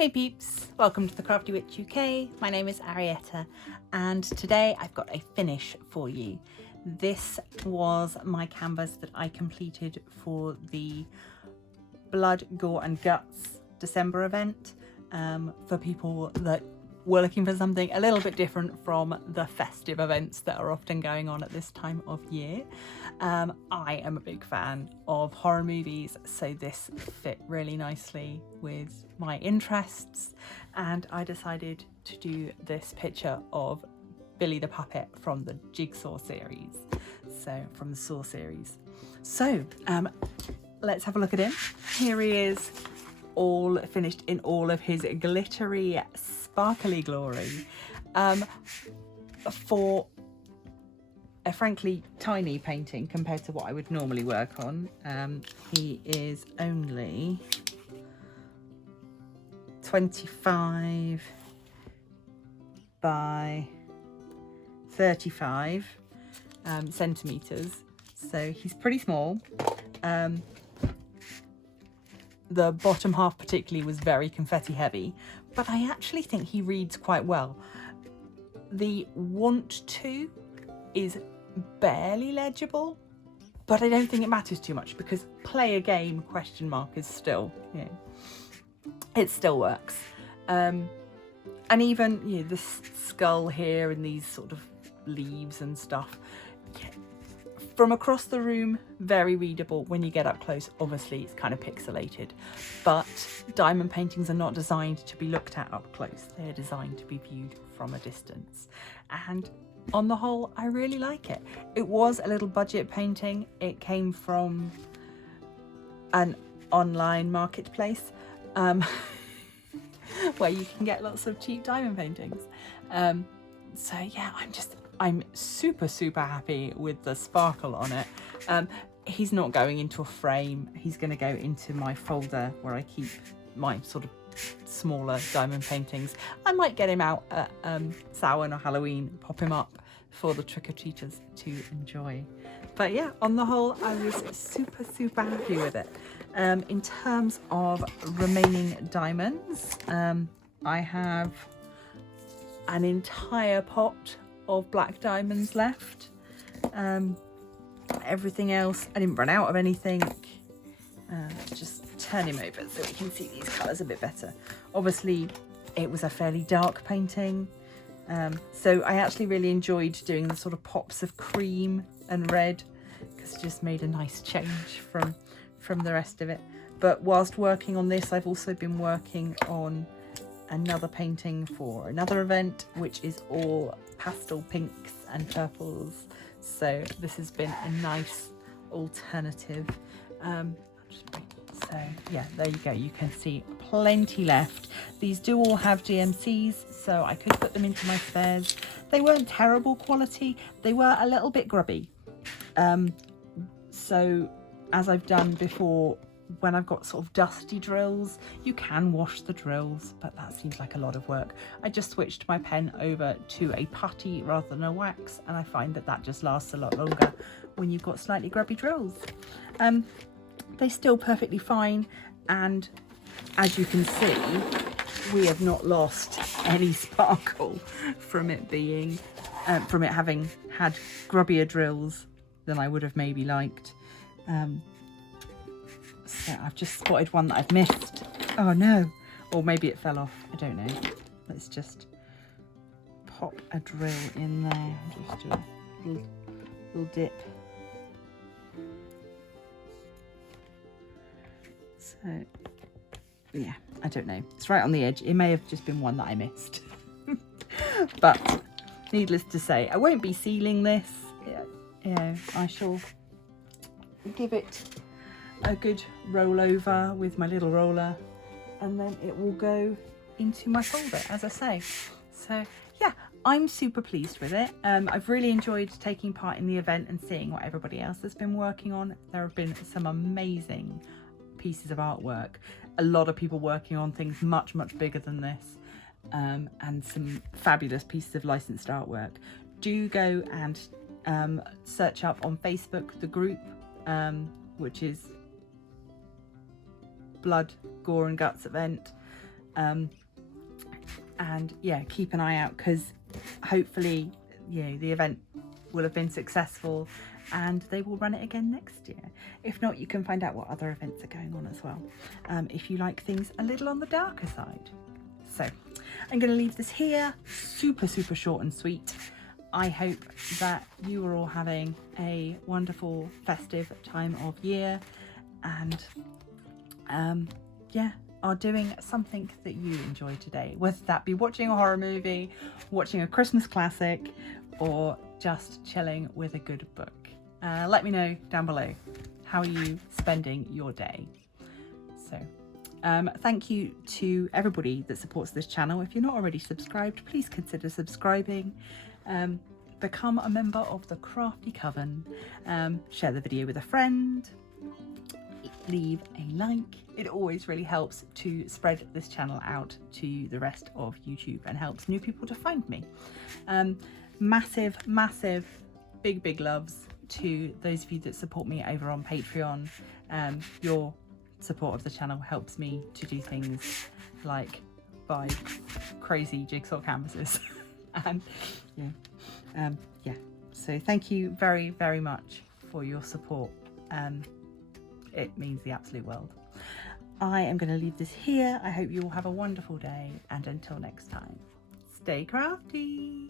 Hey peeps, welcome to the Crafty Witch UK. My name is Arietta and today I've got a finish for you. This was my canvas that I completed for the Blood, Gore and Guts December event for people that were looking for something a little bit different from the festive events that are often going on at this time of year. I am a big fan of horror movies, so this fit really nicely with my interests, and I decided to do this picture of Billy the Puppet from the Jigsaw series, so from the Saw series. So let's have a look at him. Here he is, all finished in all of his glittery, sparkly glory. For a frankly tiny painting compared to what I would normally work on, he is only 25 by 35 centimeters, so he's pretty small. The bottom half particularly was very confetti heavy, but I actually think he reads quite well. The want to is barely legible, but I don't think it matters too much because play a game question mark is still, you know, it still works. And even, you know, this skull here and these sort of leaves and stuff, yeah, from across the room, very readable. When you get up close, obviously it's kind of pixelated, but diamond paintings are not designed to be looked at up close. They're designed to be viewed from a distance. And on the whole, I really like it. It was a little budget painting. It came from an online marketplace where you can get lots of cheap diamond paintings. So yeah, I'm super happy with the sparkle on it. He's not going into a frame. He's going to go into my folder where I keep my sort of smaller diamond paintings. I might get him out at Samhain or Halloween, pop him up for the trick-or-treaters to enjoy. But yeah, on the whole, I was super happy with it. In terms of remaining diamonds, I have an entire pot of black diamonds left. Everything else, I didn't run out of anything. Just turn him over so we can see these colours a bit better. Obviously it was a fairly dark painting, so I actually really enjoyed doing the sort of pops of cream and red because it just made a nice change from the rest of it. But whilst working on this, I've also been working on another painting for another event, which is all pastel pinks and purples, so this has been a nice alternative. So yeah, there you go, you can see plenty left. These do all have GMCs, so I could put them into my spares. They weren't terrible quality, they were a little bit grubby. So as I've done before, when I've got sort of dusty drills, you can wash the drills, but that seems like a lot of work. I just switched my pen over to a putty rather than a wax, and I find that that just lasts a lot longer when you've got slightly grubby drills. They're still perfectly fine, and as you can see, we have not lost any sparkle from it being, from it having had grubbier drills than I would have maybe liked. So I've just spotted one that I've missed. Oh no, or maybe it fell off, I don't know. Let's just pop a drill in there, just do a little dip. So yeah, I don't know, it's right on the edge. It may have just been one that I missed. But needless to say, I won't be sealing this. You know, I shall give it a good roll over with my little roller, and then it will go into my folder, as I say. So yeah, I'm super pleased with it. I've really enjoyed taking part in the event and seeing what everybody else has been working on. There have been some amazing pieces of artwork, a lot of people working on things much bigger than this, and some fabulous pieces of licensed artwork. Do go and search up on Facebook the group, which is Blood, Gore and Guts event. And yeah, keep an eye out, because hopefully, you know, the event will have been successful and they will run it again next year. If not, you can find out what other events are going on as well, if you like things a little on the darker side. So I'm going to leave this here, super short and sweet. I hope that you are all having a wonderful festive time of year, and yeah, are doing something that you enjoy today, whether that be watching a horror movie, watching a Christmas classic, or just chilling with a good book. Let me know down below, how are you spending your day? So thank you to everybody that supports this channel. If you're not already subscribed, please consider subscribing. Become a member of the Crafty Coven. Share the video with a friend. Leave a like. It always really helps to spread this channel out to the rest of YouTube and helps new people to find me. Massive big loves to those of you that support me over on Patreon. Your support of the channel helps me to do things like buy crazy jigsaw canvases. And yeah, so thank you very much for your support. It means the absolute world. I am going to leave this here. I hope you all have a wonderful day, and until next time, stay crafty.